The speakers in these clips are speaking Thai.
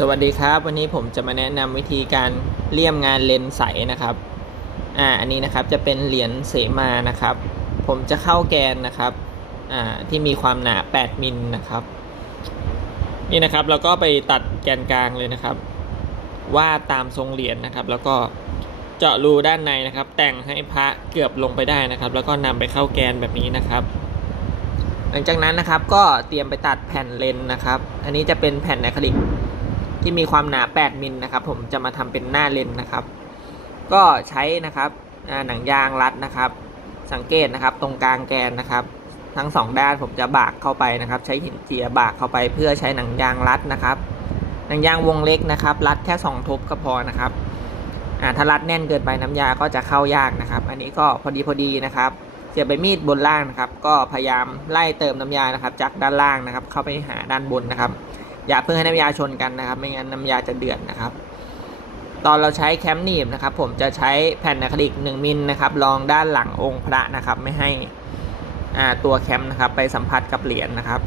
สวัสดีครับ วันนี้ผมจะมาแนะนำวิธีการเลี่ยมงานเลนส์ใสนะครับอ่าอันนี้นะครับจะเป็นเหรียญเสมานะครับ ผมจะเข้าแกนนะครับอ่าที่มีความหนา 8มิลนะครับ นี่นะครับเราก็ไปตัดแกนกลางเลยนะครับ วาดตามทรงเหรียญนะครับ แล้วก็เจาะรูด้านในนะครับ แต่งให้พระเกือบลงไปได้นะครับ แล้วก็นำไปเข้าแกนแบบนี้นะครับ หลังจากนั้นนะครับก็เตรียมไปตัดแผ่นเลนส์นะครับ อันนี้จะเป็นแผ่นอะคริลิก ที่มีความหนา 8 มิลนะครับ ผมจะมาทำเป็นหน้าเลนนะครับ ก็ใช้นะครับหนังยางรัดนะครับ สังเกตนะครับตรงกลางแกนนะครับ ทั้งสองด้านผมจะบากเข้าไปนะครับ ใช้หินเจียบากเข้าไปเพื่อใช้หนังยางรัดนะครับหนังยางวงเล็กนะครับ รัดแค่ 2 ทบก็พอนะครับอ่าถ้ารัดแน่นเกินไปน้ำยาก็จะเข้ายากนะครับ อันนี้ก็พอดีพอดีนะครับเสียบใบมีดบนล่างนะครับ ก็พยายามไล่เติมน้ำยานะครับ จากด้านล่างนะครับ เข้าไปหาด้านบนนะครับ อย่าเพิ่งให้น้ำยาชนกันนะครับ ไม่งั้นน้ำยาจะเดือดนะครับ ตอนเราใช้แคมหนีบนะครับ ผมจะใช้แผ่นอะคริลิก1มิลนะครับรองด้านหลังองค์พระนะครับ ไม่ให้ตัวแคมนะครับ ไปสัมผัสกับเหรียญนะครับ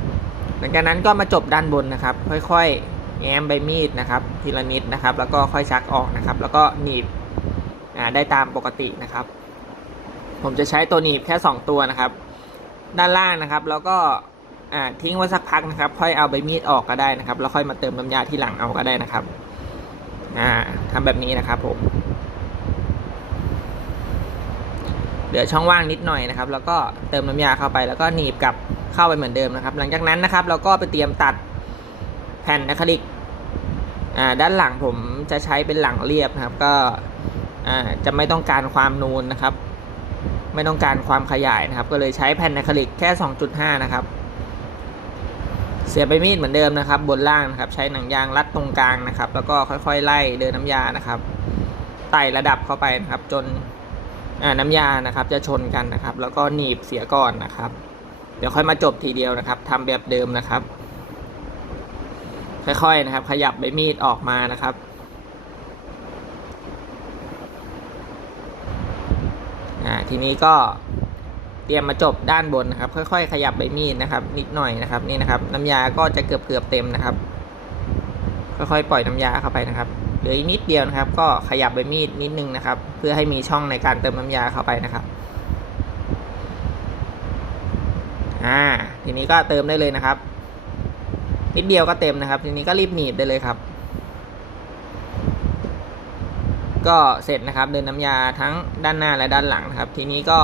หลังจากนั้นก็มาจบด้านบนนะครับ ค่อยๆแง้มใบมีดนะครับ ทีละนิดนะครับ แล้วก็ค่อยชักออกนะครับ แล้วก็หนีบได้ตามปกตินะครับ ผมจะใช้ตัวหนีบแค่ 2 ตัวนะครับ ด้านล่างนะครับ แล้วก็ อ่าทิ้งไว้สักพักนะครับ ค่อยเอาใบมีดออกก็ได้นะครับ แล้วค่อยมาเติมน้ำยาที่หลังเอาก็ได้นะครับ อ่าทำแบบนี้นะครับผมเหลือช่องว่างนิดหน่อยนะครับ แล้วก็เติมน้ำยาเข้าไปแล้วก็หนีบกลับเข้าไปเหมือนเดิมนะครับ หลังจากนั้นนะครับ เราก็ไปเตรียมตัดแผ่นอะคริลิกด้านหลังผมจะใช้เป็นหลังเรียบนะครับ ก็จะไม่ต้องการความนูนนะครับ ไม่ต้องการความขยายนะครับ ก็เลยใช้แผ่นอะคริลิกแค่ 2.5 นะครับ เสียบใบมีดเหมือนเดิมนะครับ บนล่างนะครับ ใช้หนังยางรัดตรงกลางนะครับ แล้วก็ค่อยๆไล่เดินน้ำยานะครับไต่ระดับเข้าไปนะครับ จนน้ำยานะครับ จะชนกันนะครับ แล้วก็หนีบเสียก่อนนะครับ เดี๋ยวค่อยมาจบทีเดียวนะครับทำแบบเดิมนะครับ ค่อยๆนะครับ ขยับใบมีดออกมานะครับทีนี้ก็ เตรียมมาจบด้านบนนะครับ ค่อยๆ ขยับใบมีดนะครับ นิดหน่อยนะครับนี่นะครับ น้ำยาก็จะเกือบเกือบๆเต็มนะครับ ค่อยๆ ปล่อยน้ำยาเข้าไปนะครับเหลืออีกนิดเดียวนะครับ ก็ขยับใบมีดนิดนึงนะครับ เพื่อให้มีช่องในการเติมน้ำยาเข้าไปนะครับอ่าทีนี้ก็เติมได้เลยนะครับ นิดเดียวก็เต็มนะครับ ทีนี้ก็รีบหนีบได้เลยครับ ก็เสร็จนะครับ เดินน้ำยาทั้งด้านหน้าและด้านหลังนะครับ ทีนี้ก็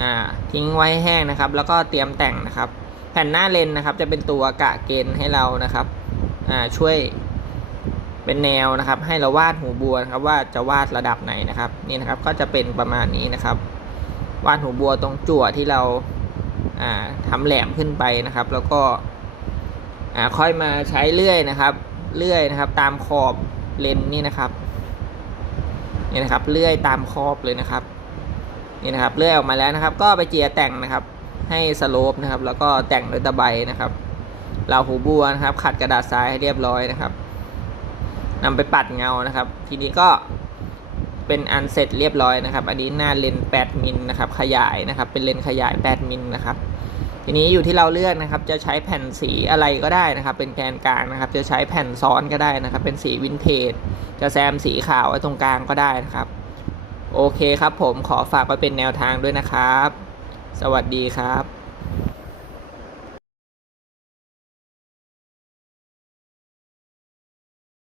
อ่าทิ้งไว้ให้แห้งนะครับ แล้วก็เตรียมแต่งนะครับ แผ่นหน้าเลนนะครับ จะเป็นตัวกะเกณฑ์ให้เรานะครับอ่าช่วยเป็นแนวนะครับ ให้เราวาดหูบัวนะครับว่าจะวาดระดับไหนนะครับนี่นะครับก็จะเป็นประมาณนี้นะครับ วาดหูบัวตรงจั่วที่เราอ่าทำแหลมขึ้นไปนะครับ แล้วก็อ่าค่อยมาใช้เลื่อยนะครับเลื่อยนะครับ ตามขอบเลนนี่นะครับนี่นะครับเลื่อยตามขอบเลยนะครับ นี่นะครับเลื่อยออกมาแล้วนะครับ ก็ไปเจียแต่งนะครับ ให้สโลปนะครับ แล้วก็แต่งด้วยตะไบนะครับเราหูบัวนะครับ ขัดกระดาษทรายให้เรียบร้อยนะครับนำไปปัดเงานะครับ ทีนี้ก็เป็นอันเสร็จเรียบร้อยนะครับ อันนี้หน้าเลนส์8มิลนะครับ ขยายนะครับ เป็นเลนส์ขยาย 8มิลนะครับ ทีนี้อยู่ที่เราเลือกนะครับ จะใช้แผ่นสีอะไรก็ได้นะครับ เป็นแกนกลางนะครับ จะใช้แผ่นซ้อนก็ได้นะครับ เป็นสีวินเทจ จะแซมสีขาวไว้ตรงกลางก็ได้นะครับ โอเคครับผมขอฝากไว้เป็นแนวทางด้วยนะครับ สวัสดีครับ